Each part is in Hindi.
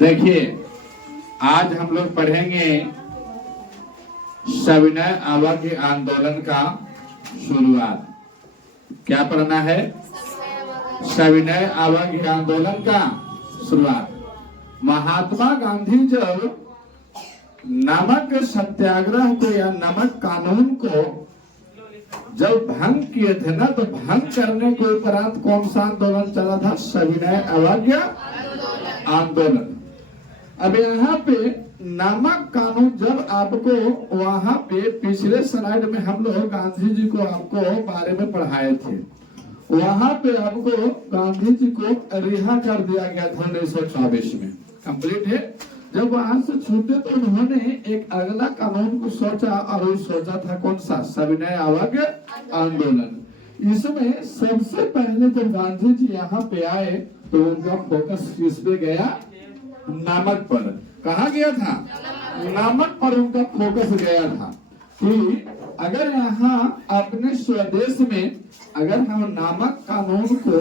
देखिए, आज हम लोग पढ़ेंगे सविनय अवज्ञ आंदोलन का शुरुआत। क्या पढ़ना है? सविनय अवज्ञ आंदोलन का शुरुआत। महात्मा गांधी जब नमक सत्याग्रह को या नमक कानून को जब भंग किए थे ना, तो भंग करने के उपरांत कौन सा आंदोलन चला था? सविनय अवज्ञ आंदोलन। अब यहाँ पे नमक कानून, जब आपको वहां पे पिछले स्लाइड में हम लोग गांधी जी को आपको बारे में पढ़ाए थे, वहां पे आपको गांधी जी को रिहा कर दिया गया था 1924 में। कंप्लीट है। जब वहां से छूटे तो उन्होंने एक अगला कानून को सोचा, और वो सोचा था कौन सा? सविनय अवज्ञ आंदोलन। इसमें सबसे पहले जब गांधी जी यहाँ पे आए तो उनका फोकस किस पे गया? नमक पर। कहा गया था? नमक पर उनका फोकस गया था कि अगर यहाँ अपने स्वदेश में अगर हम नमक कानून को,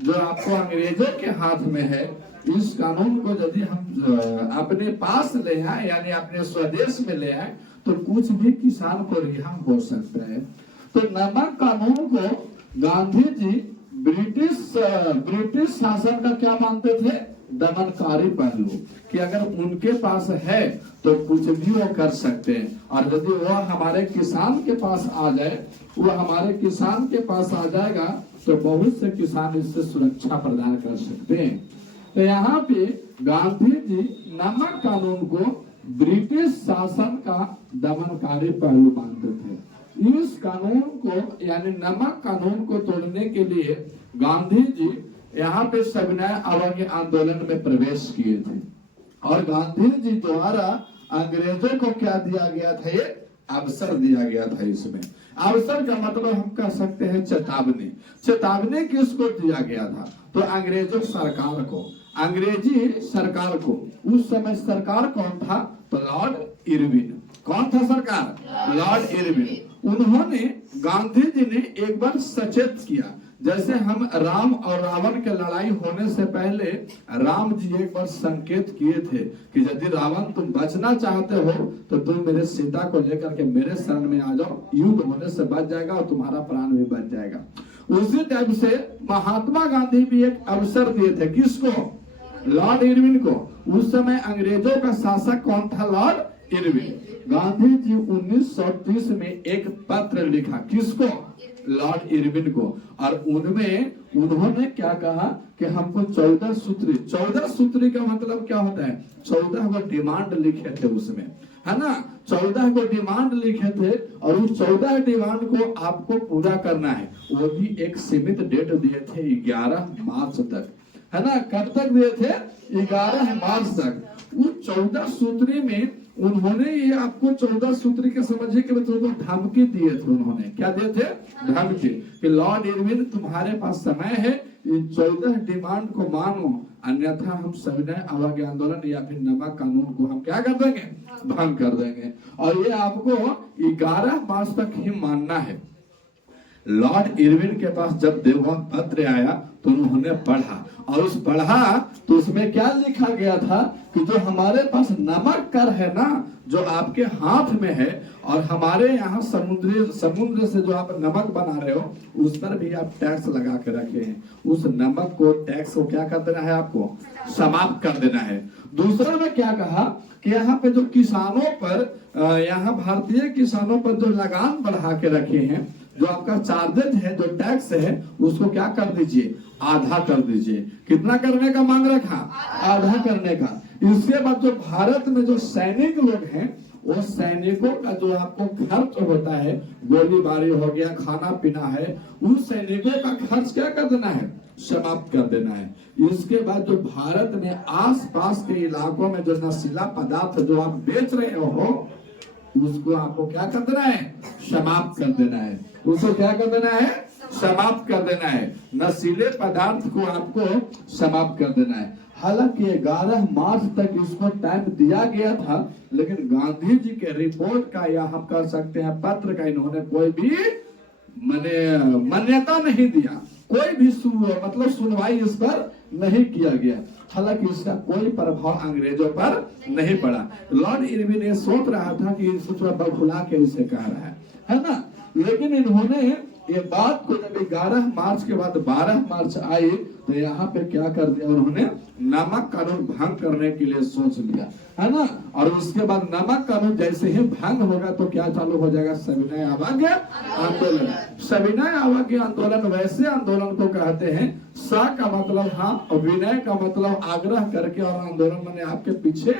जो आपको अंग्रेजों के हाथ में है, इस कानून को यदि हम अपने पास ले आए, यानी अपने स्वदेश में ले आए, तो कुछ भी किसान को रिहा हो सकता है। तो नमक कानून को गांधी जी ब्रिटिश शासन का क्या मानते थे? दमनकारी पहलू, कि अगर उनके पास है तो कुछ भी वो कर सकते हैं, और यदि वो हमारे किसान के पास आ जाए, वो हमारे किसान के पास आ जाएगा तो बहुत से किसान इससे सुरक्षा प्रदान कर सकते हैं। तो यहाँ पे गांधी जी नमक कानून को ब्रिटिश शासन का दमनकारी पहलू मानते थे। इस कानून को, यानी नमक कानून को तोड़ने के लिए गांधी जी यहाँ पे सविनय अवज्ञ आंदोलन में प्रवेश किए थे, और गांधी जी द्वारा अंग्रेजों को क्या दिया गया था? ये अवसर दिया गया था। इसमें अवसर का मतलब हम कह सकते हैं चेतावनी। चेतावनी किसको दिया गया था? तो अंग्रेजों सरकार को, अंग्रेजी सरकार को। उस समय सरकार कौन था? तो लॉर्ड इरविन। कौन था सरकार? Lord Irwin. उन्होंने, गांधी जी ने एक बार सचेत किया, जैसे हम राम और रावण के लड़ाई होने से पहले राम जी एक बार संकेत किए थे कि यदि रावण तुम बचना चाहते हो तो तुम मेरे सीता को लेकर के मेरे शरण में आ जाओ, युद्ध होने से बच जाएगा और तुम्हारा प्राण भी बच जाएगा। उसी टाइप से महात्मा गांधी भी एक अवसर दिए थे। किसको? लॉर्ड इरविन को। उस समय अंग्रेजों का शासक कौन था? Lord Irwin. गांधी जी 1930 में एक पत्र लिखा। किसको? लॉर्ड इरविन को। और उनमें उन्होंने क्या कहा कि हमको 14 सूत्री का मतलब क्या होता है? 14 को डिमांड लिखे थे उसमें, है ना? 14 को डिमांड लिखे थे, और उस 14 डिमांड को आपको पूरा करना है। वो भी एक सीमित डेट दिए थे, 11 मार्च तक, है ना? कब तक दिए थे? 11 मार्च तक। उस 14 सूत्री में उन्होंने, ये आपको 14 सूत्री के समझिए कि मतलब धमकी दिए थे। उन्होंने क्या दिए थे? धमकी कि लॉर्ड इरविन तुम्हारे पास समय है, इन 14 डिमांड को मानो, अन्यथा हम सविनय अवज्ञ आंदोलन या फिर नमक कानून को हम क्या कर देंगे? भंग कर देंगे। और ये आपको 11 मार्च तक ही मानना है। लॉर्ड इरविन के पास जब वह पत्र आया तो उन्होंने पढ़ा, और उस पढ़ा तो उसमें क्या लिखा गया था कि जो हमारे पास नमक कर है ना, जो आपके हाथ में है, और हमारे यहाँ समुद्र से जो आप नमक बना रहे हो, उस पर भी आप टैक्स लगा के रखे हैं। उस नमक को, टैक्स को क्या कर देना है? आपको समाप्त कर देना है। दूसरा में क्या कहा कि यहाँ पे जो किसानों पर, यहाँ भारतीय किसानों पर जो लगान बढ़ा के रखे हैं, जो आपका चार्जेज है, जो टैक्स है, उसको क्या कर दीजिए? आधा कर दीजिए। कितना करने का मांग रखा? आधा करने का। इसके बाद जो भारत में जो सैनिक लोग हैं, वो सैनिकों का जो आपको खर्च होता है, गोलीबारी हो गया, खाना पीना है, उन सैनिकों का खर्च क्या कर देना है? समाप्त कर देना है। इसके बाद जो भारत में आसपास के इलाकों में जो नशीला पदार्थ जो आप बेच रहे हो, उसको आपको क्या कर देना है? समाप्त कर देना है। उसको क्या कर देना है? समाप्त कर देना है। नशीले पदार्थ को आपको समाप्त कर देना है। हालांकि 11 मार्च तक इसको टाइम दिया गया था, लेकिन गांधी जी के रिपोर्ट का, या हम कह सकते हैं पत्र का, इन्होंने कोई भी मान्यता नहीं दिया। कोई भी मतलब सुनवाई इस पर नहीं किया गया। हालांकि इसका कोई प्रभाव अंग्रेजों पर नहीं पड़ा। लॉर्ड इरविन ये सोच रहा था कि इसे थोड़ा बखुला के इसे कह रहा है ना, लेकिन इन्होंने ये बात को जब 11 मार्च के बाद 12 मार्च आई तो यहाँ पे क्या कर दिया, उन्होंने नमक कानून भंग करने के लिए सोच लिया, है ना। और उसके बाद नमक कानून जैसे ही भंग होगा तो क्या चालू हो जाएगा, सविनय अवज्ञा आंदोलन। सविनय अवज्ञा आंदोलन वैसे आंदोलन को कहते हैं, सा का मतलब हाँ और विनय का मतलब आग्रह करके, और आंदोलन मैंने आपके पीछे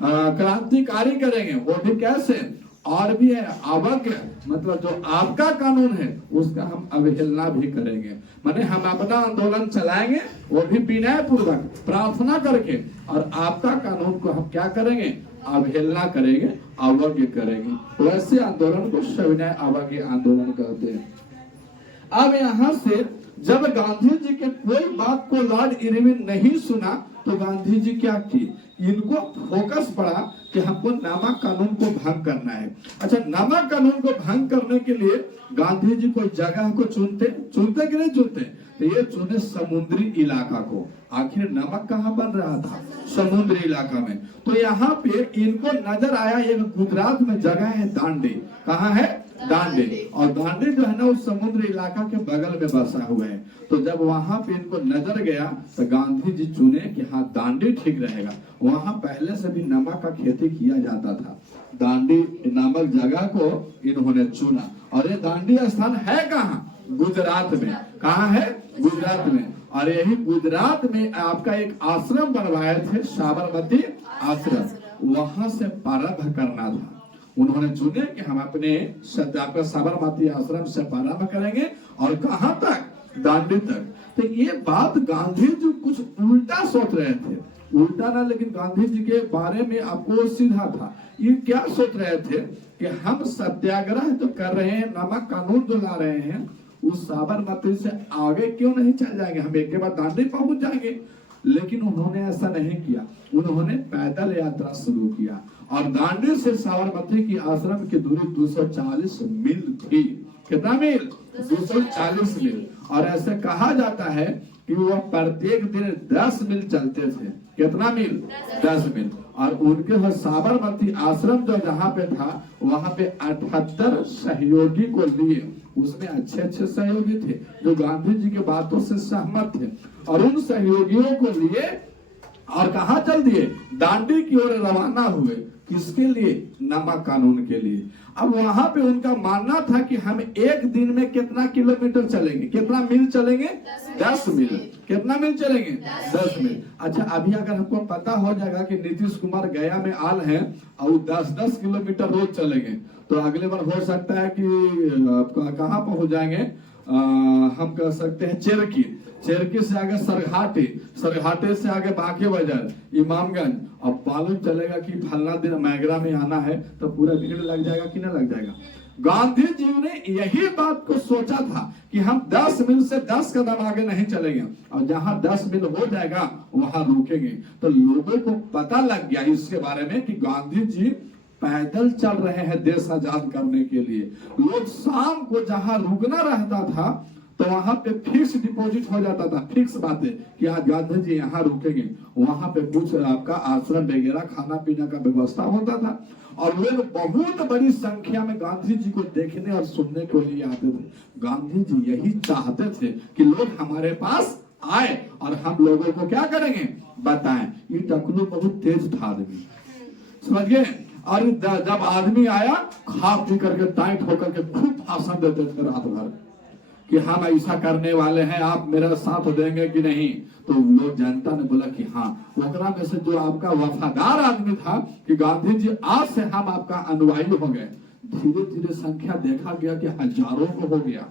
क्रांतिकारी करेंगे, वो भी कैसे, और भी है अवज्ञा मतलब जो आपका कानून है उसका हम अवहेलना भी करेंगे, माने हम अपना आंदोलन चलाएंगे वो भी विनय पूर्वक प्रार्थना करके, और आपका कानून को हम क्या करेंगे, अवहेलना करेंगे, अवज्ञा करेंगे। वैसे आंदोलन को सविनय अवज्ञा आंदोलन कहते हैं। अब यहाँ से जब गांधी जी के कोई बात को लॉर्ड इरविन नहीं सुना तो गांधी जी क्या किए, इनको फोकस पड़ा कि हमको नमक कानून को भंग करना है। अच्छा, नमक कानून को भंग करने के लिए गांधी जी कोई जगह को चुनते कि नहीं चुनते, तो ये चुने समुद्री इलाका को। आखिर नमक कहाँ बन रहा था, समुद्री इलाका में। तो यहाँ पे इनको नजर आया एक गुजरात में जगह है दांडी, कहाँ है, दांडी, और दांडी जो है ना उस समुद्री इलाका के बगल में बसा हुआ है। तो जब वहां पे इनको नजर गया तो गांधी जी चुने कि हाँ दांडी ठीक रहेगा, वहां पहले से भी नमक का खेती किया जाता था। दांडी नामक जगह को इन्होंने चुना, और ये दांडी स्थान है कहाँ, गुजरात में। कहाँ है, गुजरात में। और यही गुजरात में आपका एक आश्रम बनवाए थे, साबरमती आश्रम, वहां से प्रारंभ करना था। उन्होंने चुने कि हम अपने आपका साबरमती आश्रम से प्रारंभ करेंगे, और कहां तक, दांडी तक। तो ये बात गांधी जी कुछ उल्टा सोच रहे थे, उल्टा ना, लेकिन गांधी जी के बारे में आपको सीधा था। ये क्या सोच रहे थे कि हम सत्याग्रह तो कर रहे हैं, नमक कानून जो ला रहे हैं, उस साबरमती से आगे क्यों नहीं चल जाएंगे, हम एक के बाद दांडी पहुंच जाएंगे। लेकिन उन्होंने ऐसा नहीं किया, उन्होंने पैदल यात्रा शुरू किया, और दांडी से साबरमती की आश्रम की दूरी 240 मील थी। कितना मील, 240 मील। और ऐसे कहा जाता है कि वह प्रत्येक दिन 10 मील चलते थे। कितना मील, 10 मील। और उनके साबरमती आश्रम जो जहाँ पे था वहां पे 78 सहयोगी को लिए, उसमें अच्छे सहयोगी थे जो गांधी जी की बातों से सहमत थे, और उन सहयोगियों को लिए और कहा चल दिए, दांडी की ओर रवाना हुए। किसके लिए, नमक कानून के लिए। अब वहां पे उनका मानना था कि हम एक दिन में कितना किलोमीटर चलेंगे, कितना मील चलेंगे, 10 मील। कितना मील चलेंगे, 10 मील। अच्छा, अभी अगर हमको पता हो जाएगा कि नीतीश कुमार गया में आल हैं और 10-10 किलोमीटर रोज चलेंगे, तो अगले बार हो सकता है कि कहाँ पहुंच जाएंगे, हम कह सकते हैं चेरकी से आगे सरघाटे से आगे बांके बाजार, इमामगंज। अब मालूम चलेगा कि फलना दिन मैगरा में आना है तो पूरा भीड़ लग जाएगा कि नहीं लग जाएगा। गांधी जी ने यही बात को सोचा था कि हम 10 मील से 10 कदम आगे नहीं चलेंगे, और जहां 10 मील हो जाएगा वहां रुकेंगे। तो लोगों को पता लग गया इसके बारे में कि गांधी जी पैदल चल रहे हैं देश आजाद करने के लिए। लोग शाम को जहां रुकना रहता था तो वहां पे फिक्स डिपॉजिट हो जाता था, फिक्स बात है कि आज गांधी जी यहाँ रुकेंगे। वहां पे कुछ आपका आश्रम वगैरह खाना पीना का व्यवस्था होता था, और लोग बहुत बड़ी संख्या में गांधी जी को देखने और सुनने के लिए आते थे। गांधी जी यही चाहते थे कि लोग हमारे पास आए और हम लोगों को क्या करेंगे, बताएं। ये टकलू बहुत तेज था आदमी, समझ गए। और जब आदमी आया खा पी करके टाइट होकर के खूब भाषण देते थे रात भर कि हम ऐसा करने वाले हैं, आप मेरा साथ देंगे कि नहीं। तो लोग, जनता ने बोला कि हाँ। ओकरा में से जो आपका वफादार आदमी था कि गांधी जी आज से हम आपका अनुयायी हो गए, धीरे धीरे संख्या देखा गया कि हजारों को हो गया,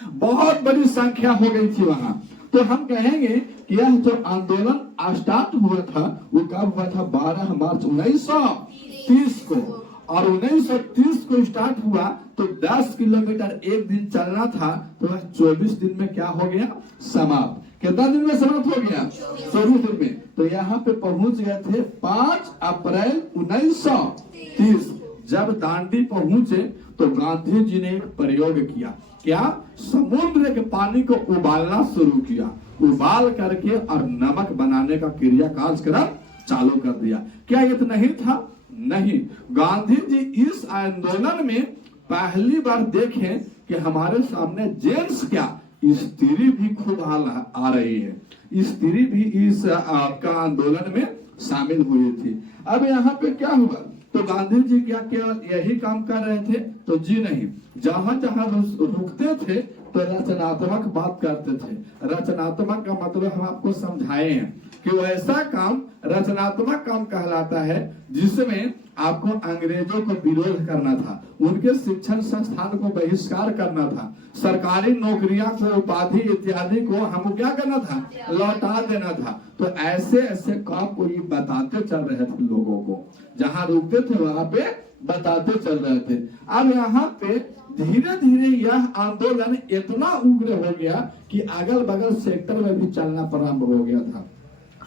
बहुत बड़ी संख्या हो गई थी वहां। तो हम कहेंगे कि यह जो आंदोलन स्टार्ट हुआ था वो कब हुआ था, 12 मार्च 1930 को। और 1930 को स्टार्ट हुआ तो 10 किलोमीटर एक दिन चलना था, तो 24 दिन में क्या हो गया, समाप्त। कितना दिन में समाप्त हो गया, 24 दिन में। तो यहाँ पे पहुंच गए थे 5 अप्रैल 1930। जब दांडी पहुंचे तो गांधी जी ने एक प्रयोग किया, क्या? समुद्र के पानी को उबालना शुरू किया, उबाल करके और नमक बनाने का क्रिया कार्यक्रम चालू कर दिया। क्या ये तो नहीं था? नहीं। गांधी जी इस आंदोलन में पहली बार देखें कि हमारे सामने जेंट्स क्या, स्त्री भी खूब आ रही है, स्त्री भी इस आपका आंदोलन में शामिल हुई थी। अब यहाँ पे क्या हुआ? तो गांधी जी क्या केवल यही काम कर रहे थे? तो जी नहीं, जहां जहां रुकते थे तो रचनात्मक बात करते थे। रचनात्मक का मतलब हम आपको समझाए हैं कि वैसा काम रचनात्मक काम कहलाता है जिसमें आपको अंग्रेजों को विरोध करना था, उनके शिक्षण संस्थान को बहिष्कार करना था, सरकारी नौकरियां को, उपाधि इत्यादि को हम क्या करना था? लौटा देना था। तो ऐसे ऐसे काम को ये बताते चल रहे थे लोगों को, जहां रुकते थे वहां पे बताते चल रहे थे। अब यहाँ पे धीरे धीरे यह आंदोलन इतना उग्र हो गया कि अगल बगल सेक्टर में भी चलना प्रारंभ हो गया था।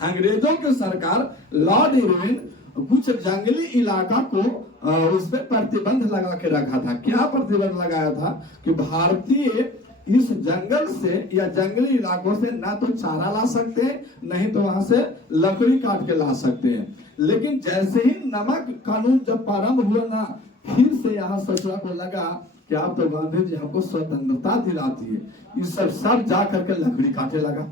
अंग्रेजों की सरकार लॉर्ड इरविन कुछ जंगली इलाका को उस पर प्रतिबंध लगा के रखा था। क्या प्रतिबंध लगाया था? कि भारतीय इस जंगल से या जंगली इलाकों से ना तो चारा ला सकते हैं, नहीं तो वहां से लकड़ी काट के ला सकते हैं। लेकिन जैसे ही नमक कानून जब प्रारंभ हुआ ना, फिर से यहाँ सचुआ को लगा कि आप तो गांधी जी हमको स्वतंत्रता दिलाती है, इस सब जा करके लकड़ी काटे लगा,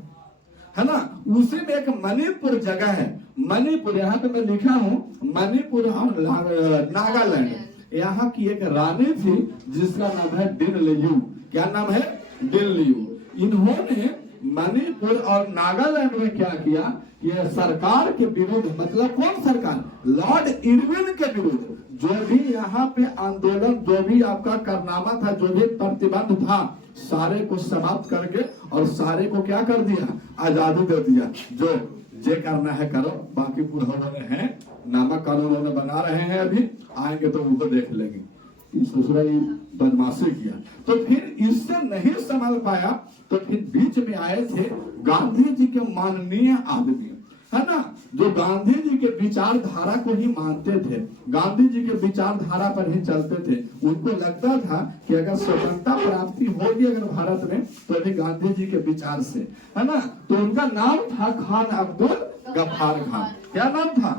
है ना। उसी में एक मणिपुर जगह है, मणिपुर, यहाँ पे मैं लिखा हूँ मणिपुर और नागालैंड, यहाँ की एक रानी थी जिसका नाम है डिन लियू। क्या नाम है? डिन लियू। इन्होंने मणिपुर और नागालैंड में क्या किया कि सरकार के विरुद्ध, मतलब कौन सरकार? लॉर्ड इरविन के विरुद्ध जो भी यहाँ पे आंदोलन, जो भी आपका कारनामा था, जो भी प्रतिबंध था, सारे को समाप्त करके और सारे को क्या कर दिया? आजादी दे दिया। जो जे करना है करो, बाकी पूरा है, नामक कानून उन्होंने बना रहे हैं, अभी आएंगे तो उनको देख लेंगे। बदमाशी किया तो फिर इससे नहीं संभाल पाया, तो फिर बीच में आए थे गांधी जी के माननीय आदमी, है ना, जो गांधी जी के विचारधारा को ही मानते थे, गांधी जी के विचारधारा पर ही चलते थे। उनको लगता था कि अगर स्वतंत्रता प्राप्ति होगी अगर भारत में, तो अभी गांधी जी के विचार से, है ना। तो उनका नाम था खान अब्दुल गफ्फार खान। क्या नाम था?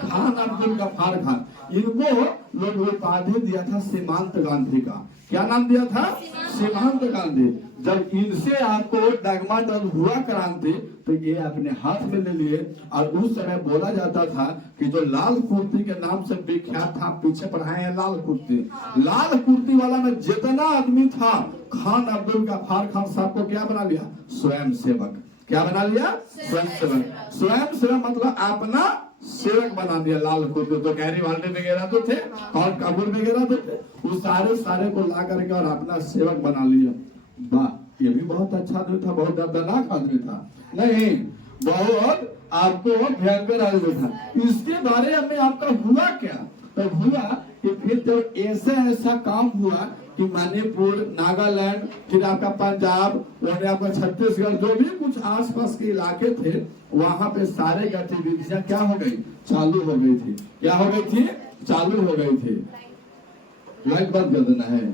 खान अब्दुल गफ्फार खान। इनको लोग उपाधि दिया था सीमांत गांधी का। क्या नाम दिया था? सीमांत गांधी। जब इनसे आपको डगमाडल हुआ क्रांति, तो ये अपने हाथ में ले लिए, और उस समय बोला जाता था कि जो लाल कुर्ती के नाम से विख्यात था, पीछे पढ़ाए हैं लाल कुर्ती, लाल कुर्ती वाला में जितना आदमी था, खान अब्दुल गफ्फार खान साहब को क्या बना लिया? स्वयं सेवक। क्या बना लिया? स्वयं सेवक। स्वयं सेवक मतलब अपना सेवक बना दिया। लाल कुर्ते तो गैरीवाल्डी वगैरह तो थे और कपूर वगैरह तो थे, वो सारे को ला करके और अपना सेवक बना लिया। वाह, ये भी बहुत अच्छा आदमी था, बहुत दर्दनाक आदमी था, नहीं बहुत आपको भयंकर आदमी था। इसके बारे में आपका हुआ क्या? तो हुआ कि फिर जब ऐसा काम हुआ कि मणिपुर, नागालैंड, फिर आपका पंजाब, वहाँ आपका छत्तीसगढ़, जो भी कुछ आसपास के इलाके थे, वहां पे सारे गतिविधियां क्या हो गई? चालू हो गई थी। क्या हो गई थी? चालू हो गई थी। लाइट बंद कर देना है।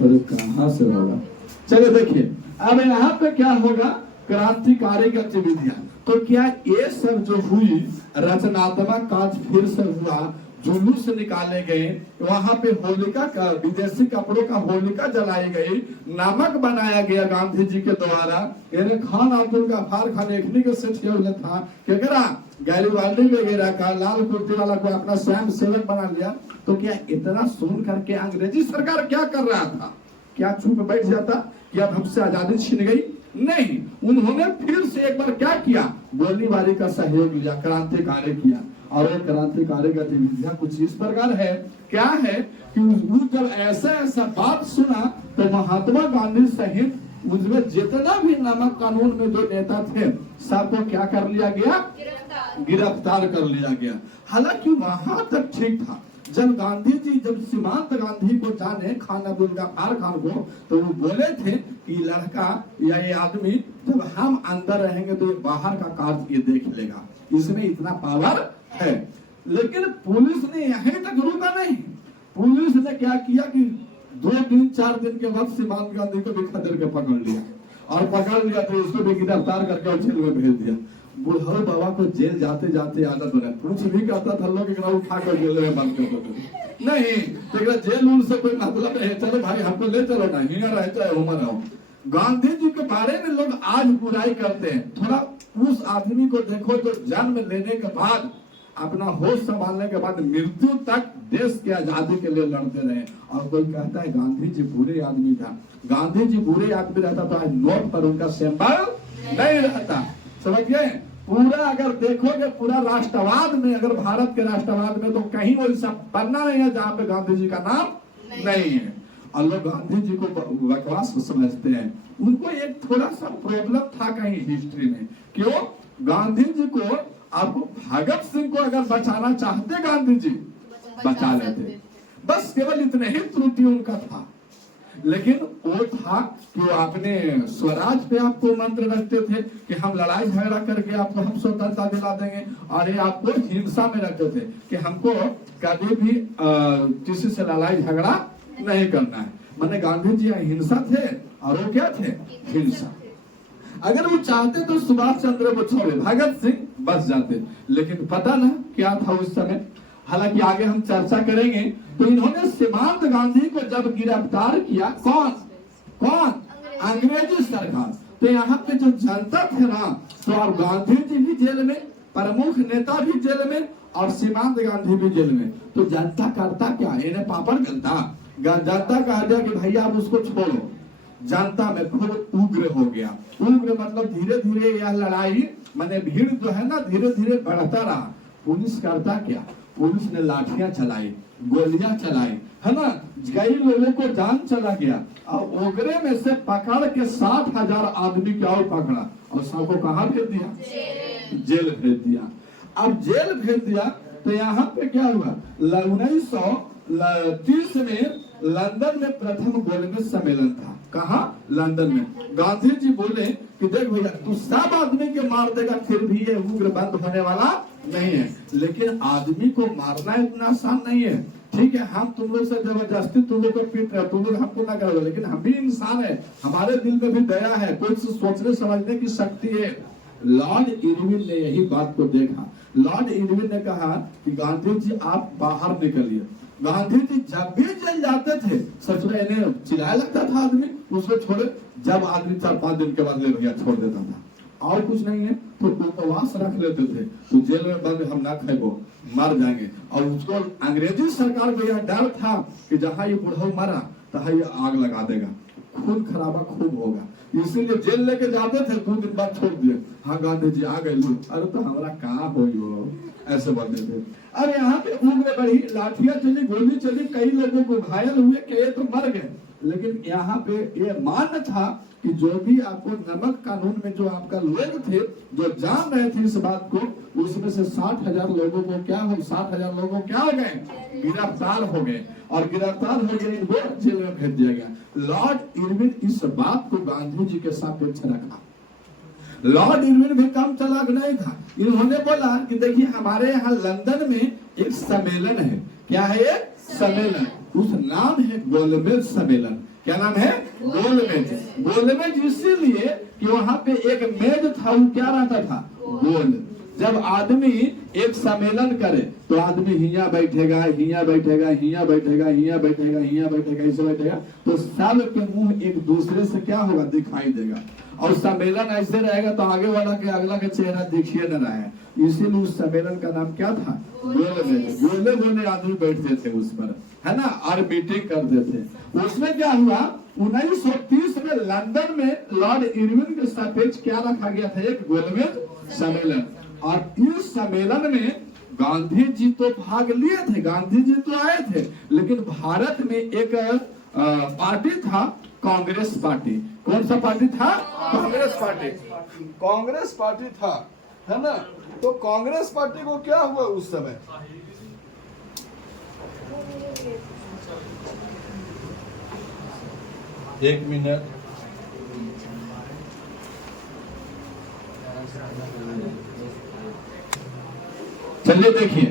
अरे कहां से होगा? चलिए देखिए, अब यहाँ पे क्या होगा? क्रांतिकारी गतिविधियां। तो क्या ये सब जो हुई, रचनात्मक काज फिर से हुआ, जुलूस निकाले गए, वहां पे होलिका का, विदेशी कपड़ों का होलिका जलाई गई, नमक बनाया गया गांधी जी के द्वारा। यानी खान अब्दुल गफ्फार खान एक के सेठ था क्या गैरीवाल्डी वगैरह का, लाल कुर्ती वाला को अपना स्वयं सेवक बना लिया। तो क्या इतना सुन करके अंग्रेजी सरकार क्या कर रहा था? क्या चुप बैठ जाता कि अब हमसे आजादी छिन गई? नहीं, उन्होंने फिर से एक बार क्या किया? गोलीबारी का सहयोग लिया, क्रांतिकारी किया। और वो क्रांतिकारी गतिविधियां कुछ इस प्रकार है। क्या है कि वो जब ऐसा बात सुना, तो महात्मा गांधी सहित उसमें जितना भी नमक कानून में जो नेता थे, सबको क्या कर लिया गया? गिरफ्तार कर लिया गया। हालांकि वहां तक ठीक था, जब गांधी जी जब सीमांत गांधी को जाने खान अब्दुल गफ्फार खान को, तो वो बोले थे कि लड़का या ये आदमी जब हम अंदर रहेंगे तो बाहर का कार्य ये देख लेगा, इसमें इतना पावर है। लेकिन पुलिस ने यहीं तक रुका नहीं, पुलिस ने क्या किया कि 2 दिन 4 दिन के बाद सीमांत गांधी को भी खदेड़ के पकड़ लिया, और पकड़ लिया तो उसको भी गिरफ्तार करके जेल में भेज दिया। बुढ़ऊ बाबा को जेल जाते जाते आदत बना, कुछ भी कहता था लोग उठा कर जेल में बंद कर देते नहीं, तो जेल उन से कोई मतलब नहीं, चलो भाई हमको ले चलो ना, हिंगा रहे चाहे उमर रहो। गांधी जी के बारे में लोग आज बुराई करते हैं, थोड़ा उस आदमी को देखो जो जन्म लेने के बाद अपना होश संभालने के बाद मृत्यु तक देश की आजादी के लिए लड़ते रहे। और कोई कहता है गांधी जी बुरे आदमी था, गांधी जी बुरे आदमी रहता तो आज नोट पर उनका सिंबल नहीं रहता। समझ गए? पूरा अगर देखोगे पूरा राष्ट्रवाद में, अगर भारत के राष्ट्रवाद में, तो कहीं वैसा पन्ना नहीं है जहाँ पे गांधी जी का नाम नहीं है। और लोग गांधी जी को बकवास समझते हैं, उनको एक थोड़ा सा प्रॉब्लम था कहीं हिस्ट्री में। क्यों? गांधी जी को, आपको भगत सिंह को अगर बचाना चाहते गांधी जी बचा लेते, बस केवल इतने ही त्रुटि उनका था। लेकिन वो था कि वो अपने स्वराज पे आपको मंत्र रखते थे कि हम लड़ाई झगड़ा करके आपको हम स्वतंत्रता दिला देंगे, और ये आपको हिंसा में रखते थे कि हमको कभी भी किसी से लड़ाई झगड़ा नहीं करना है। माने गांधी जी हिंसा थे और वो क्या थे? हिंसा। अगर वो चाहते तो सुभाष चंद्र को छोड़े, भगत सिंह बच जाते, लेकिन पता ना क्या था उस समय। हालांकि आगे हम चर्चा करेंगे। तो इन्होंने सीमांत गांधी को जब गिरफ्तार किया, कौन? अंग्रेजी सरकार। तो यहाँ पे जो जनता थे ना, तो अब गांधी जी भी जेल में, प्रमुख नेता भी जेल में, और सीमांत गांधी भी जेल में। तो जनता करता क्या? इन्हें पापड़ गलता। जनता कहा दिया कि भैया आप उसको छोड़ो। जनता में खूब उग्र हो गया। उग्र मतलब धीरे धीरे यह लड़ाई, माने भीड़ जो है ना, धीरे धीरे बढ़ता रहा। पुलिस करता क्या? पुलिस ने लाठियां चलाई, गोलियां चलाई, है ना, कई लोगों को जान चला गया। और ओगरे में से पकड़ के 60,000 आदमी को और पकड़ा और सबको कहाँ भेज दिया? जेल भेज दिया। अब जेल भेज दिया तो यहाँ पे क्या हुआ? 1930 में लंदन में प्रथम गोलमेज सम्मेलन था। कहाँ? लंदन में। गांधी जी बोले कि देख भैया, तू सब आदमी के मार देगा फिर भी ये उग्र बंद होने वाला नहीं है, लेकिन आदमी को मारना इतना आसान नहीं है। ठीक है, हम तुम लोग से जबरदस्ती तुम लोग को पीट रहे, तुम लोग हमको ना करोगे, लेकिन हम भी इंसान है, हमारे दिल में भी दया है, कुछ सोचने समझने की शक्ति है। लॉर्ड इरविन ने यही बात को देखा। लॉर्ड इरविन ने कहा कि गांधी जी आप बाहर निकलिए। गांधी जी जब भी जेल जाते थे, सच में इन्हें चिल्लाया लगता था आदमी, उसको छोड़े। जब आदमी 4-5 दिन के बाद ले भैया छोड़ देता था, और कुछ नहीं है तो उपवास रख लेते थे, तो जेल में बंद हम ना खाएगो, मर जाएंगे। और उसको अंग्रेजी सरकार को यह डर था कि जहाँ ये बुढ़ऊ मरा तहाँ ये आग लगा देगा, खून खराबा खूब होगा, इसीलिए जेल लेके जाते थे। 2 दिन बाद छोड़ दिए। हाँ गांधी जी आ गए। अरे तो हमारा कहाँ हो, ऐसे बोलते थे। अब यहाँ पे उम्र बढ़ी, लाठियां चली, गोली चली, कई लोगों को घायल हुए, कई तो मर गए। लेकिन यहाँ पे ये मान्य था कि जो भी आपको नमक कानून में जो आपका लोग थे जो जान रहे थे इस बात को, उसमें से 60,000 लोगों को क्या हो, 60,000 लोगों क्या हो गए? गिरफ्तार हो गए। और गिरफ्तार हो गए, इनको जेल में भेज दिया गया। लॉर्ड इरविन इस बात को गांधी जी के सापेक्ष रखा। लॉर्ड इरविन भी कम चालाक नहीं था। इन्होंने बोला कि देखिए हमारे यहाँ लंदन में एक सम्मेलन है। क्या है ये सम्मेलन? उस नाम है गोलमेज सम्मेलन। क्या नाम है? गोलमेज। गोलमेज इसीलिए कि वहाँ पे एक मेज था, वो क्या रहता था? गोल। जब आदमी एक सम्मेलन करे तो आदमी हिया बैठेगा, हिया बैठेगा, हिया बैठेगा, हिया बैठेगा, हिया बैठेगा, ऐसे बैठेगा, तो सब के मुंह एक दूसरे से क्या होगा? दिखाई देगा। और सम्मेलन ऐसे रहेगा तो आगे वाला के अगला के चेहरा दिखिए न रहा है। इसीलिए उस सम्मेलन का नाम क्या था? गोलमेज। गोले गोले आदमी बैठते थे उस पर, है ना, और मीटिंग करते थे। उसमें क्या हुआ? 1930 में लंदन में लॉर्ड इरविन के सापेक्ष क्या रखा गया था? एक गोलमेज सम्मेलन। और इस सम्मेलन में गांधी जी तो भाग लिए थे, गांधी जी तो आए थे, लेकिन भारत में एक पार्टी था, कांग्रेस पार्टी। कौन सा पार्टी था? कांग्रेस पार्टी। कांग्रेस पार्टी था, है ना। तो कांग्रेस पार्टी को क्या हुआ उस समय? एक मिनट। चलिए देखिए,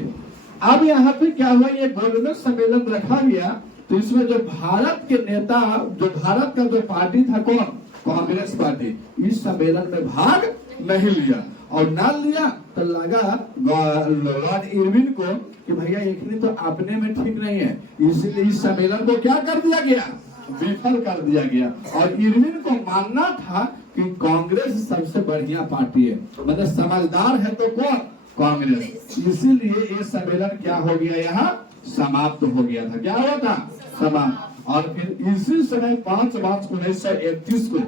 अब यहाँ पे क्या हुआ, ये गोलमेज सम्मेलन रखा गया, तो इसमें जो भारत के नेता, जो भारत का जो पार्टी था, कौन, कांग्रेस पार्टी, इस सम्मेलन में भाग नहीं लिया। और ना लिया तो लगा लॉर्ड इरविन को कि भैया एक तो अपने में ठीक नहीं है, इसलिए इस सम्मेलन को क्या कर दिया गया, विफल कर दिया गया। और इरविन को मानना था कि कांग्रेस सबसे बढ़िया पार्टी है, मतलब समझदार है तो कौन, कांग्रेस। इसीलिए ये सम्मेलन क्या हो गया, यहाँ समाप्त हो गया था। क्या हुआ था, समाप्त। और फिर इसी समय 5 मार्च 1931 को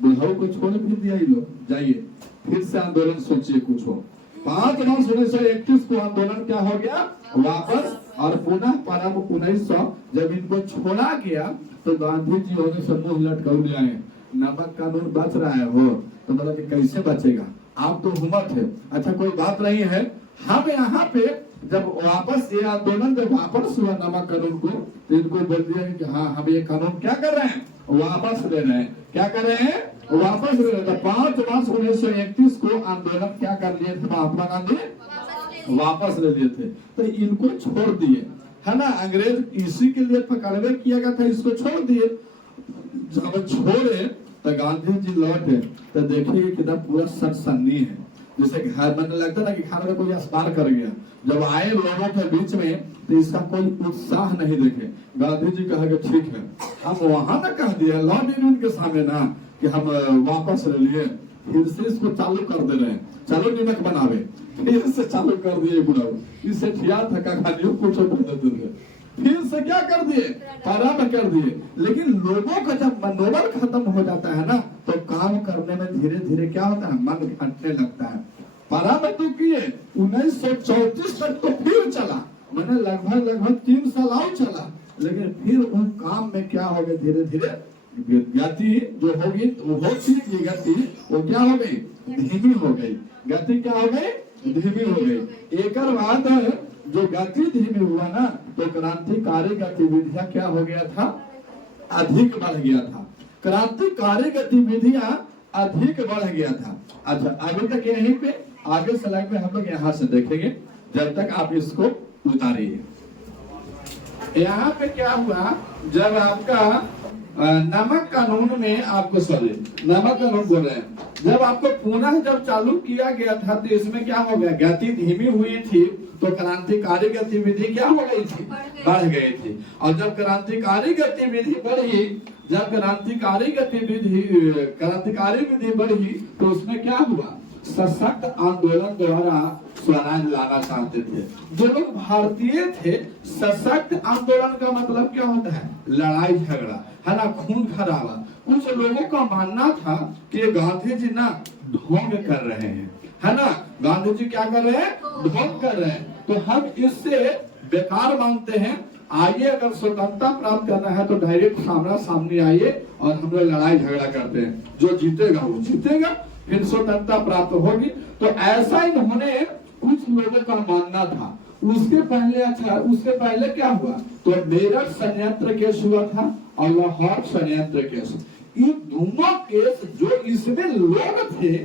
बुढ़ाऊ को छोड़ भी दिया ये लोग, जाइए फिर से आंदोलन सोचिए कुछ हो। 5 मार्च 1931 को आंदोलन क्या हो गया, वापस। और पुनः प्रारंभ 1900 जब इनको छोड़ा गया तो गांधी जी होने से मुंह लटकाने आए, नमक कानून बच रहा है हो, तो मतलब कि कैसे बचेगा, आप तो हुकूमत है। अच्छा कोई बात नहीं है, हम यहाँ पे जब वापस ये आंदोलन जब वापस हुआ नमक कानून को, तो इनको बोल दिया कि हाँ हम ये कानून क्या कर रहे हैं, वापस ले रहे हैं। क्या कर रहे हैं, वापस ले रहे हैं। 5 मार्च 1931 को आंदोलन क्या कर लिए थे महात्मा गांधी, वापस ले लिए थे। तो इनको छोड़ दिए, है ना, अंग्रेज इसी के लिए पकड़वे किया गया था, इसको छोड़ दिए। जब छोड़े तो गांधी जी लौटे तो देखिए कितना पूरा सनसनी है, जैसे घर बनने लगता ना कि खाना में कोई अस्पार कर गया। जब आए लोगों के बीच में तो इसका कोई उत्साह नहीं देखे। गांधी जी कहा कि ठीक है, हम वहां ना कह दिया लॉर्ड इरविन के सामने ना कि हम वापस ले लिए, फिर से इसको चालू कर दे रहे हैं, चलो निमक बनावे, फिर से चालू कर दिए बुढ़ाऊ, इससे ठिया थका खालियों कुछ देते थे, फिर से क्या कर दिए, प्रारंभ कर दिए। लेकिन लोगों का जब मनोबल खत्म हो जाता है ना, तो काम करने में धीरे धीरे क्या होता है, मन घटने लगता है। प्रारंभ तो किए 1934 तक तो फिर चला, मैंने लगभग 3 साल और चला, लेकिन फिर उन काम में क्या हो गया, धीरे धीरे गति जो होगी वो गति वो क्या हो गई, धीमी हो गई। गति क्या हो गई, धीमी हो गई। एक बाद जो गति धीमी हुआ ना, तो क्रांतिकारी गतिविधियां क्या हो गया था, अधिक बढ़ गया था। क्रांतिकारी गतिविधियां अधिक बढ़ गया था। अच्छा अभी तक यहीं पे, आगे स्लाइड में हम लोग यहाँ से देखेंगे, जब तक आप इसको उतारिए। यहाँ पे क्या हुआ, जब आपका नमक कानून में आपको नमक कानून बोल रहे हैं, जब आपको पुनः जब चालू किया गया था तो इसमें क्या हो गया, गति धीमी हुई थी, तो क्रांतिकारी गतिविधि क्या हो गई थी, बढ़ गई थी। और जब क्रांतिकारी गतिविधि बढ़ी, जब क्रांतिकारी विधि बढ़ी, तो उसमें क्या हुआ, सशक्त आंदोलन द्वारा स्वराज लाना चाहते थे। जो लोग भारतीय थे, सशक्त आंदोलन का मतलब क्या होता है, लड़ाई झगड़ा, है ना, खून खराबा। कुछ लोगों का मानना था कि गांधी जी ना ढोंग कर रहे हैं, है ना, गांधी जी क्या कर रहे हैं, ढोंग कर रहे हैं, तो हम इससे बेकार मानते हैं। आइए अगर स्वतंत्रता प्राप्त करना है तो डायरेक्ट सामना सामने आइए और हम लोग लड़ाई झगड़ा करते हैं, जो जीतेगा वो जीतेगा, फिर स्वतंत्रता प्राप्त होगी। तो ऐसा इन्होंने कुछ लोगों का मानना था। उसके पहले क्या हुआ, तो मेरठ संयंत्र केस हुआ था और लाहौर संयंत्र केस। ये दोनों केस जो इसमें लोग थे,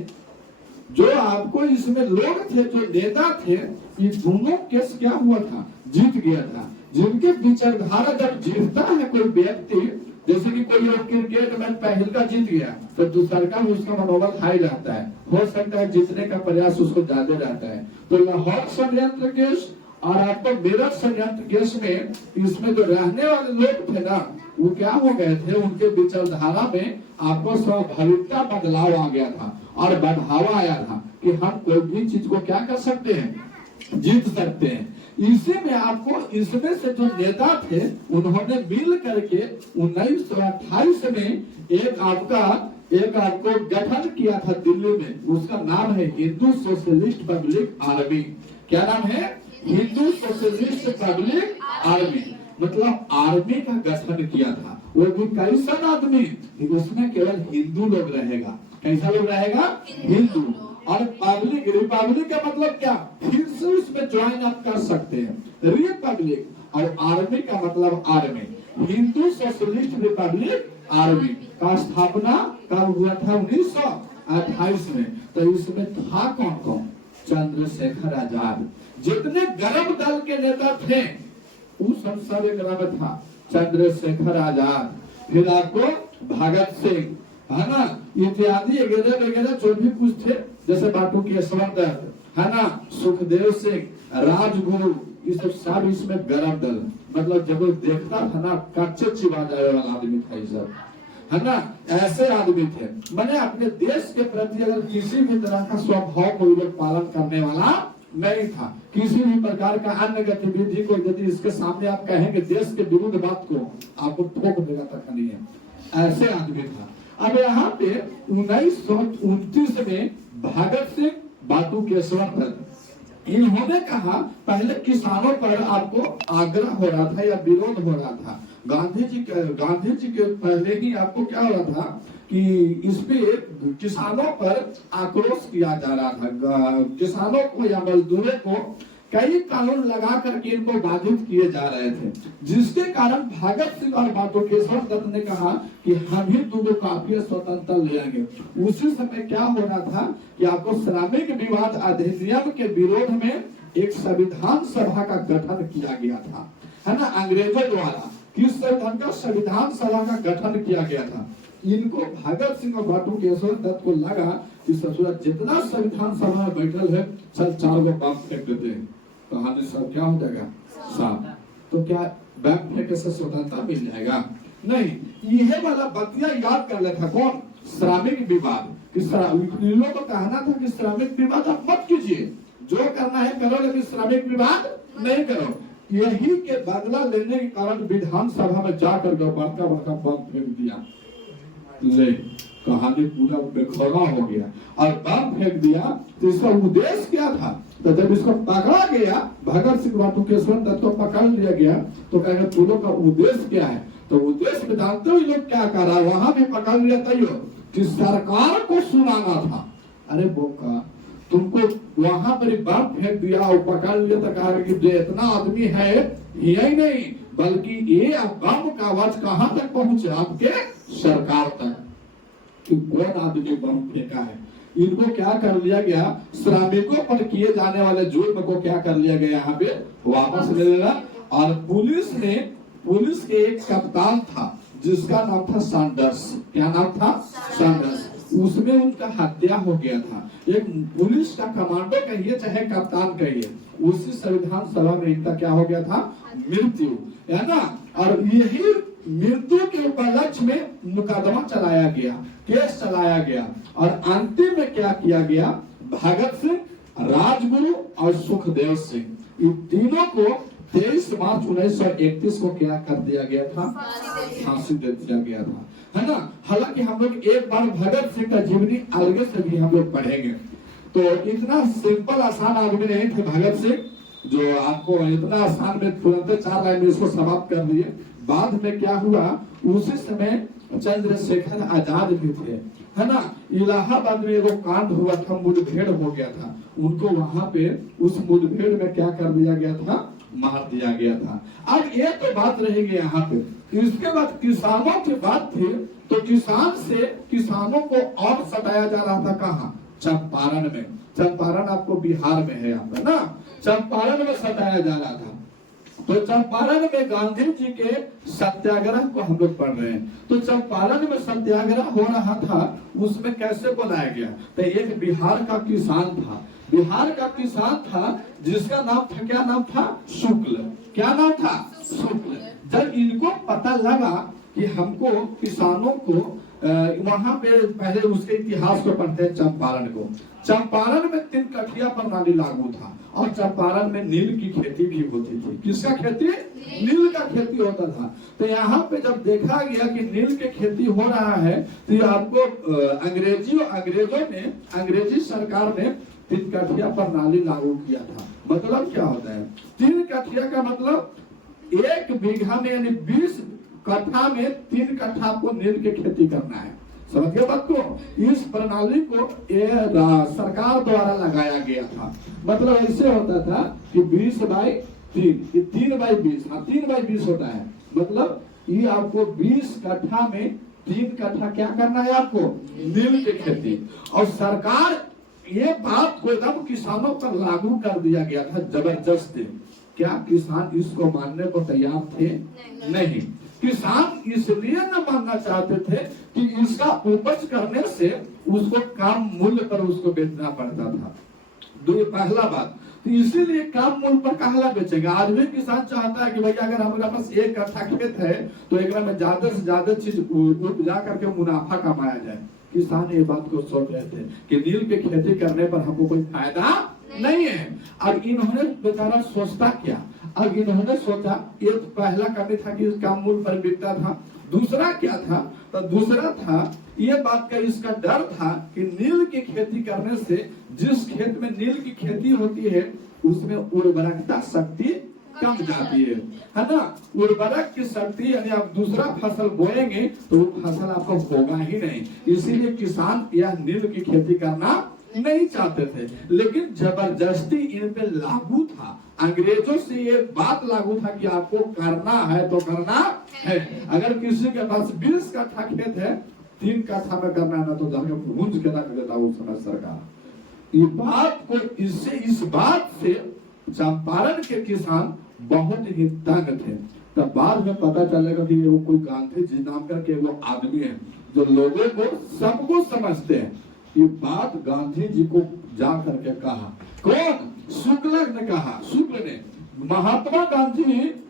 जो आपको इसमें लोग थे, जो नेता थे, ये दोनों केस क्या हुआ था, जीत गया था। जिनके विचारधारा जब जीतता है कोई व्यक्ति, जैसे कि कोई क्रिकेट मैच पहले का जीत गया तो दूसरा का उसका मनोबल हाई रहता है, हो सकता है जीतने का प्रयास उसको ज्यादा रहता है। तो लाहौर संयंत्र केस और आपको मेरठ संयंत्र केस में, इसमें जो रहने वाले लोग थे ना, वो क्या हो गए थे, उनके विचारधारा में आपको स्वाभाविकता बदलाव आ गया था और बढ़ावा आया था कि हम कोई भी चीज को क्या कर सकते हैं, जीत सकते हैं। इसी में आपको, इसमें से जो नेता थे उन्होंने मिल करके 1928 में एक आपको गठन किया था दिल्ली में, उसका नाम है हिंदू सोशलिस्ट पब्लिक आर्मी। क्या नाम है, हिंदू सोशलिस्ट पब्लिक आर्मी, मतलब आर्मी का गठन किया था। वो भी कैसा आदमी, उसमें केवल हिंदू लोग रहेगा। कैसा लोग रहेगा, हिंदू। और पब्लिक, रिपब्लिक का मतलब क्या, फिर से उसमें ज्वाइन आप कर सकते हैं। रिपब्लिक और आर्मी का मतलब army, Hindu socialist Republic army का स्थापना कब हुआ था, 1928 में। तो इसमें था कौन कौन, चंद्रशेखर आजाद। जितने गरम दल के नेता थे उस सब एक नाम था चंद्रशेखर आजाद। फिर आपको भगत सिंह, है ना, इत्यादि वगैरह वगैरह जो भी कुछ थे, जैसे बाटू केशव दत्त, है ना, सुखदेव सिंह, राजगुरु, ये सब इसमें गरम दल, मतलब जब वो देखता था ना कच्चे चिबा जाने वाला आदमी था ये सब, है ना, ऐसे आदमी थे। मैंने अपने देश के प्रति अगर किसी भी तरह का स्वभाव को लोग पालन करने वाला नहीं था। किसी भी प्रकार का अन्य गतिविधि को यदि इसके सामने आप कहेंगे देश के विरुद्ध बात को, आपको ठोक देगा तक नहीं है, ऐसे आदमी था। अब यहाँ पे 1929 में भगत सिंह, बाटू केशव दत्त, इन्होंने कहा, पहले किसानों पर आपको आग्रह हो रहा था या विरोध हो रहा था। गांधी जी के पहले ही आपको क्या हो रहा था कि इस पे किसानों पर आक्रोश किया जा रहा था। किसानों को या मजदूरों को कई कानून लगा करके इनको बाधित किए जा रहे थे, जिसके कारण भगत सिंह और बाटू केशव दत्त ने कहा कि हम ही दोनों काफी स्वतंत्रता ले आएंगे। उसी समय क्या हो रहा था कि आपको श्रमिक विवाद अधिनियम के विरोध में एक संविधान सभा का गठन किया गया था, है ना, अंग्रेजों द्वारा। किस संविधान का, संविधान सभा का गठन किया गया था। इनको भगत सिंह और बाटू केशव दत्त को लगा कि ससुरा जितना संविधान सभा में बैठल है, चल 4 गो बम फेंक देते हैं, कहानी सब क्या हो जाएगा साफ। तो क्या बम फेंके से स्वतंत्रता मिल जाएगा? नहीं, यह वाला बतिया याद कर लेता कौन, श्रमिक विवाद। इन लोगों को कहना था कि श्रमिक विवाद आप मत कीजिए, जो करना है करो, लेकिन श्रमिक विवाद नहीं करो। यही के बदला लेने के कारण विधानसभा में जाकर बड़का बड़का बम फेंक दिया। ले, कहानी पूरा बेखौरा हो गया और बम फेंक दिया। तो इसका उद्देश्य क्या था? तो जब इसको पकड़ा गया, भगत सिंह, बाटू केशव दत्त को पकड़ लिया गया, तो कहेगा तुम लोग का उद्देश्य क्या है? तो उद्देश्य जानते हो लोग क्या कर रहा है? वहां भी पकड़ लिया था कि सरकार को सुनाना था। अरे बोका, तुमको वहां पर बम फेंक दिया और पकड़ लिया, तो कहा कि जो इतना आदमी है यही नहीं, बल्कि ये बम का आवाज कहां तक पहुंचे, आपके सरकार तक, कि कौन आदमी बम फेंका है। इनको क्या कर लिया गया, श्रमिकों पर किए जाने वाले जुर्म को क्या कर लिया गया, यहाँ पे वापस ले लेना। और पुलिस के एक कप्तान था जिसका नाम था सैंडर्स। क्या नाम था? सैंडर्स। उसमें उनका हत्या हो गया था। एक पुलिस का कमांडो कहिए चाहे कप्तान कहिए, उसी संविधान सभा में इनका क्या हो गया था, मृत्यु, है ना। और यही मृत्यु के उपलक्ष्य में मुकदमा चलाया गया, केस चलाया गया। और अंतिम में क्या किया गया, भगत सिंह, राजगुरु और सुखदेव सिंह, इन तीनों को 23 मार्च 1931 को क्या कर दिया गया था, फांसी दे दिया गया था, है ना। हालांकि हम लोग एक बार भगत सिंह का जीवनी अलग से भी हम लोग पढ़ेंगे। तो इतना सिंपल आसान आदमी नहीं थे भगत सिंह, जो आपको इतना आसान में तुरंत 4 लाइन में इसको समाप्त कर दिए। बाद में क्या हुआ, उसी समय चंद्रशेखर आजाद भी थे, है ना। इलाहाबाद में एगो कांड हुआ था, मुठभेड़ हो गया था। उनको वहां पे उस मुठभेड़ में क्या कर दिया गया था, मार दिया गया था। अब ये तो बात रहेगी यहाँ पे। इसके बाद किसानों की बात थी, तो किसानों को और सताया जा रहा था कहाँ, चंपारण में। चंपारण आपको बिहार में है, यहाँ पे ना, चंपारण में सताया जा रहा था। तो चंपारण में गांधी जी के सत्याग्रह को हम लोग पढ़ रहे हैं। तो चंपारण में सत्याग्रह हो रहा था, उसमें कैसे बनाया गया, तो एक बिहार का किसान था जिसका नाम था, क्या नाम था, शुक्ल। क्या नाम था, शुक्ल। जब इनको पता लगा कि हमको किसानों को वहां पे, पहले उसके इतिहास को पढ़ते हैं चंपारण में 3 कठिया प्रणाली लागू था, और चंपारण में नील की खेती भी होती थी। किसका खेती? नील का खेती होता था। तो यहाँ पे जब देखा गया कि नील की खेती हो रहा है, तो आपको अंग्रेजी सरकार ने 3 कठिया प्रणाली लागू किया था। मतलब क्या होता है 3 कठिया का मतलब 1 बीघा में, यानी 20 कट्ठा में 3 कट्ठा आपको नील की खेती करना है। समझ गए बात को। इस प्रणाली को सरकार द्वारा लगाया गया था। मतलब ऐसे होता था कि 20/3, 3/20, हाँ 3/20 होता है। मतलब ये आपको 20 कट्ठा में 3 कट्ठा क्या करना है आपको, नील की खेती। और सरकार ये बात को एकदम किसानों पर लागू कर दिया गया था जबरदस्ती। क्या किसान इसको मानने को तैयार थे? नहीं। किसान इसलिए न मानना चाहते थे कि इसका उपज करने से उसको कम मूल्य पर उसको बेचना पड़ता था। पहला बात तो इसीलिए कम मूल्य पर कहला बेचेगा। आज भी किसान चाहता है कि भैया अगर हमारे पास 1 कट्ठा खेत है तो एक में ज्यादा से ज्यादा चीज उपजा करके मुनाफा कमाया जाए। किसान ये बात को सोच रहे थे कि नील की खेती करने पर हमको कोई फायदा नहीं है। अब इन्होंने बेचारा सोचता क्या, अब इन्होंने सोचा ये तो पहला कमी था कि कम मूल्य पर बिकता था। दूसरा क्या था, तो दूसरा था ये बात का इसका डर था कि नील की खेती करने से जिस खेत में नील की खेती होती है उसमें उर्वरकता शक्ति कम जाती है ना। उर्वरक की शक्ति यानी आप दूसरा फसल बोएंगे तो वो फसल आपको होगा ही नहीं। इसीलिए किसान यह नील की खेती करना नहीं चाहते थे। लेकिन जबरदस्ती इन पे लागू था, अंग्रेजों से ये बात लागू था कि आपको करना है तो करना है। अगर किसी के पास 20 कट्ठा खेत है, 3 कट्ठा में करना है तो जाके भूंज के रख देता उस समय सरकार। ये बात को इस बात से चंपारण के किसान बहुत ही तंग थे। तब बाद में पता चलेगा कि वो कोई गांधी जी नाम करके वो आदमी है जो लोगों को सबको समझते हैं। ये बात गांधी जी को जा करके कहा। कौन? शुक्ल ने कहा। शुक्ल ने महात्मा गांधी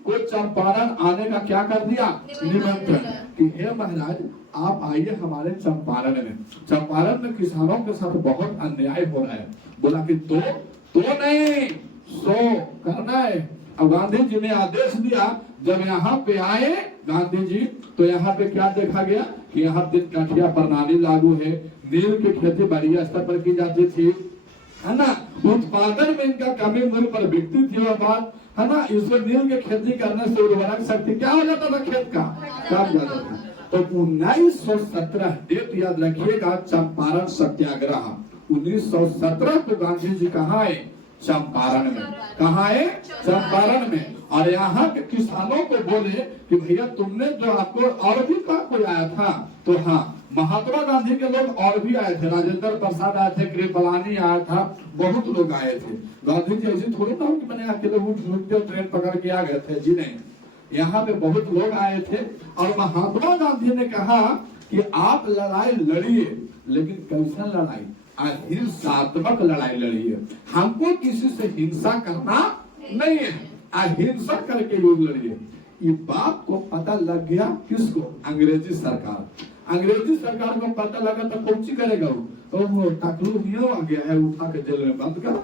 को चंपारण आने का क्या कर दिया, निमंत्रण कि हे महाराज आप आइए हमारे चंपारण में। चंपारण में किसानों के साथ बहुत अन्याय हो रहा है। बोला कि तो नहीं सो करना है। अब गांधी जी ने आदेश दिया। जब यहाँ पे आए गांधी जी तो यहाँ पे क्या देखा गया कि यहाँ 3 कट्ठा प्रणाली लागू है। नील की खेती बड़ी स्तर पर की जाती थी, है ना। उत्पादन में इनका कमी मूल्य पर बिकती थी वह बात, है ना। इसको नील की खेती करने से उर्वरक शक्ति क्या हो जाता था, खेत का कम जाता था। तो 1917 डेट याद रखिएगा, चंपारण सत्याग्रह 1917 को गांधी जी कहाँ है, चंपारण में। कहाँ है, चंपारण में। और यहाँ के किसानों को बोले कि भैया तुमने जो आपको और भी कोई आया था, तो हाँ महात्मा गांधी के लोग और भी आए थे, राजेंद्र प्रसाद आए थे, कृपलानी आया था, बहुत लोग आए थे। गांधी जी ऐसे थोड़ी ना कि मैंने अकेले उठ ट्रेन पकड़ के आ गए थे जी, नहीं। यहाँ पे बहुत लोग आए थे और महात्मा गांधी ने कहा कि आप लड़ाई लड़िए, लेकिन कैसा लड़ाई, अहिंसात्मक लड़ाई लड़िए। हमको किसी से हिंसा करना नहीं है, अहिंसा करके युद्ध लड़िए। ये बात को पता लग गया किसको, अंग्रेजी सरकार। अंग्रेजी सरकार को पता लगा तो कौन सी करेगा वो, वो टकलू हियो आ गया है, उठा के जेल में बंद कर,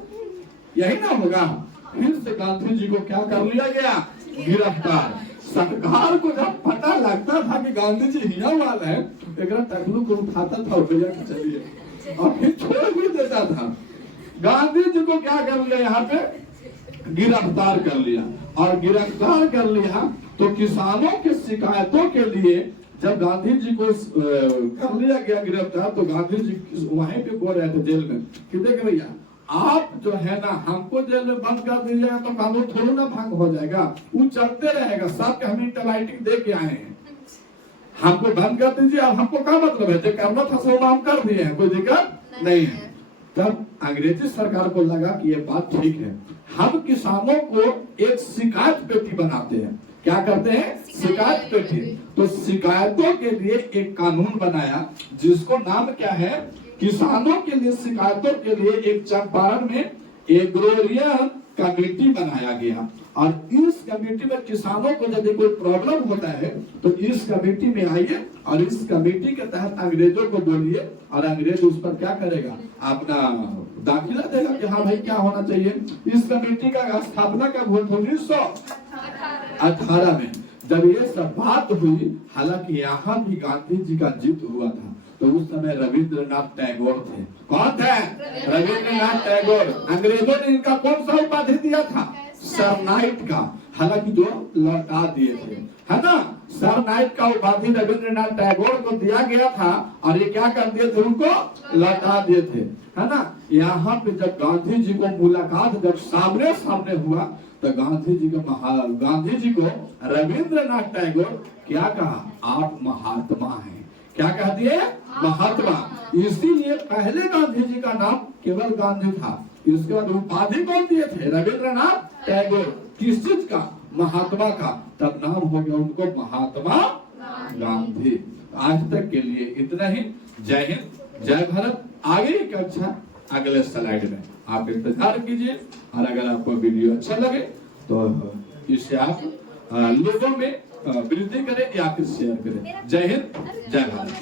यही ना होगा। फिर से गांधी जी को क्या कर लिया गया, गिरफ्तार। सरकार को जब पता लगता था कि गांधी जी हिया वाला है, एक टकलू को उठाता था भैया के चलिए, और फिर छोड़ भी देता था। गांधी जी को क्या कर लिया, यहाँ पे गिरफ्तार कर लिया। और गिरफ्तार कर लिया तो किसानों के शिकायतों के लिए जब गांधी जी को कर लिया गया गिरफ्तार, तो गांधी जी वहीं पे बोल रहे थे जेल में कि देख भैया आप जो है ना, हमको जेल में बंद कर दीजिएगा तो कानून थोड़ा ना भंग हो जाएगा, वो चलते रहेगा। सबके हम इंटरलाइटिंग दे के आए हैं, हमको बंद कर दीजिए। अब हमको क्या मतलब है, जो करना था सो हम कर दिए हैं, कोई दिक्कत नहीं है। तब अंग्रेजी सरकार को लगा कि ये बात ठीक है, हम किसानों को एक शिकायत पेटी बनाते हैं। क्या करते हैं, शिकायत पेटी। तो शिकायतों के लिए एक कानून बनाया जिसको नाम क्या है, किसानों के लिए शिकायतों के लिए एक चंपारण में एग्रोरियन कमेटी बनाया गया। और इस कमेटी में किसानों को यदि कोई प्रॉब्लम होता है तो इस कमेटी में आइए और इस कमेटी के तहत अंग्रेजों को बोलिए और अंग्रेज उस पर क्या करेगा, अपना दाखिला देगा कि हाँ भाई क्या होना चाहिए। इस कमेटी का स्थापना कब हुई, 1918 में। जब ये सब बात हुई, हालांकि यहाँ भी गांधी जी का जीत हुआ था, तो उस समय रविंद्रनाथ टैगोर थे। कौन थे, रविंद्रनाथ टैगोर। अंग्रेजों ने इनका कौन सा उपाधि दिया था, सरनाइट का, हालांकि जो लौटा दिए थे, है ना। सरनाइट का उपाधि रविंद्रनाथ टैगोर को दिया गया था और ये क्या कर दिए थे, उनको लौटा दिए थे, है ना। यहाँ पे जब गांधी जी को मुलाकात जब सामने सामने हुआ तो गांधी जी को रविंद्रनाथ टैगोर क्या कहा, आप महात्मा हैं। क्या कह दिए, महात्मा। इसीलिए पहले गांधी जी का नाम केवल गांधी था, इसके बाद उपाधि कौन दिए थे, रविंद्रनाथ टैगोर। किस चीज का, महात्मा का, तब नाम हो गया उनको महात्मा गांधी। आज तक के लिए इतना ही। जय हिंद, जय भारत। आगे की कक्षा अगले स्लाइड में आप इंतजार कीजिए, और अगर आपको वीडियो अच्छा लगे तो इसे आप लोगों में वृद्धि करें या फिर शेयर करें। जय हिंद, जय भारत।